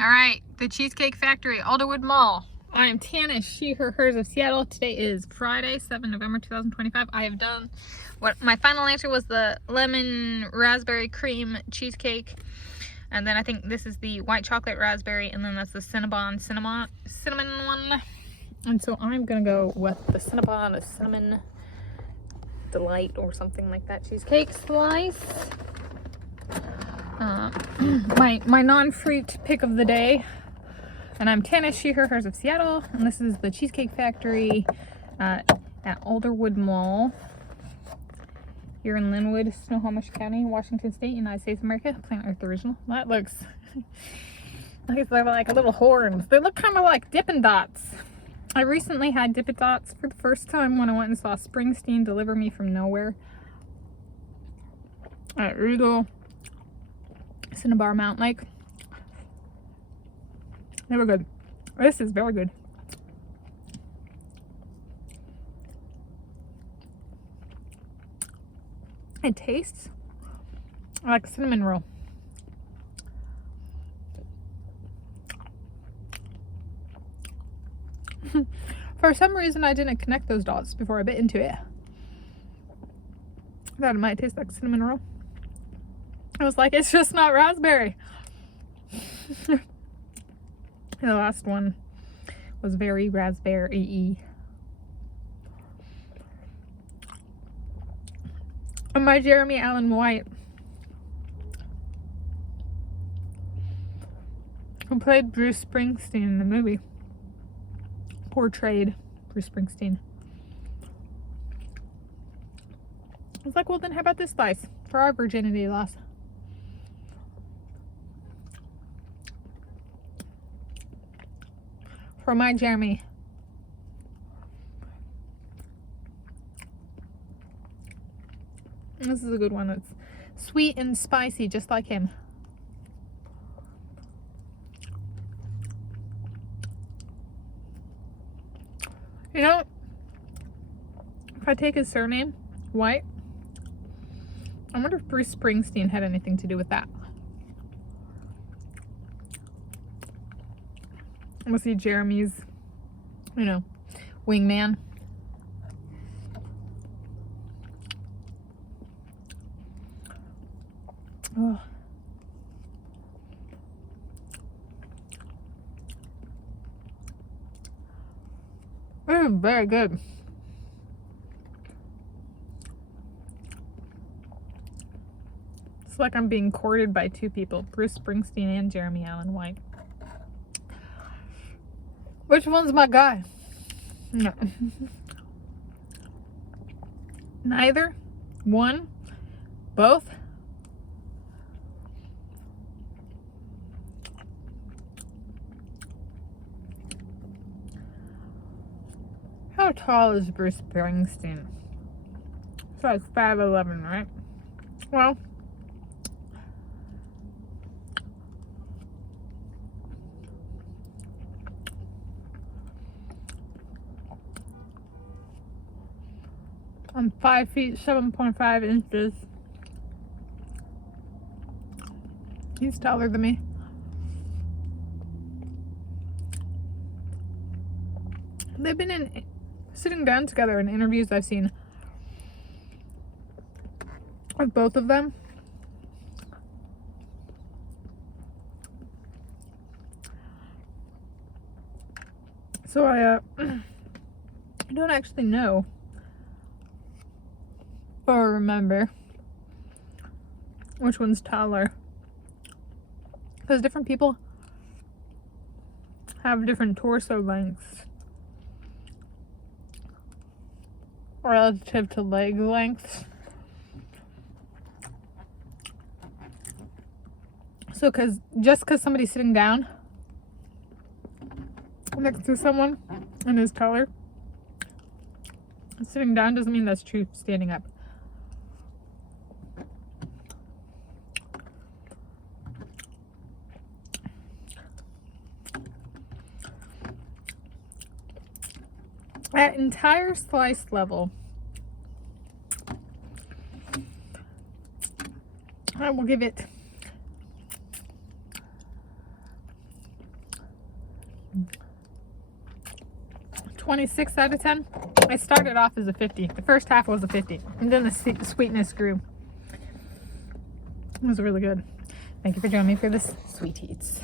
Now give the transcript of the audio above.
All right, the Cheesecake Factory, Alderwood Mall. I am Tanis, she, her, hers of Seattle. Today is Friday, 7 November 2025. I have done what my final answer was, the lemon raspberry cream cheesecake. And then I think this is the white chocolate raspberry, and then that's the Cinnabon cinnamon one. And so I'm gonna go with the Cinnabon cinnamon delight or something like that cheesecake slice. My non-fruit pick of the day. And I'm Tanis, she, her, hers of Seattle. And this is the Cheesecake Factory at Alderwood Mall here in Lynnwood, Snohomish County, Washington State, United States of America. Planet Earth original. That looks they're like little horns. They look kind of like Dippin' Dots. I recently had Dippin' Dots for the first time when I went and saw Springsteen deliver me from nowhere at Regal Cinnabon Mountain Lake. They were good. This is very good. It tastes like a cinnamon roll. For some reason, I didn't connect those dots before I bit into it. I thought it might taste like a cinnamon roll. I was like, it's just not raspberry. The last one was very raspberry-y. And my Jeremy Allen White, who played Bruce Springsteen in the movie, portrayed Bruce Springsteen. I was like, well then how about this slice for our virginity loss? For my Jeremy. This is a good one. It's sweet and spicy, just like him. You know, if I take his surname, White, I wonder if Bruce Springsteen had anything to do with that. Was he Jeremy's, you know, wingman? Oh. This is very good. It's like I'm being courted by two people, Bruce Springsteen and Jeremy Allen White. Which one's my guy? No. Neither. One. Both. How tall is Bruce Springsteen? So it's 5'11", right? Well, I'm 5 feet 7.5 inches. He's taller than me. They've been sitting down together in interviews I've seen of both of them. So I don't actually know or remember which one's taller, because different people have different torso lengths relative to leg lengths. So just because somebody's sitting down next to someone and is taller, sitting down doesn't mean that's true standing up. At entire slice level, I will give it 26 out of 10. I started off as a 50. The first half was a 50. And then the sweetness grew. It was really good. Thank you for joining me for this Sweet Eats.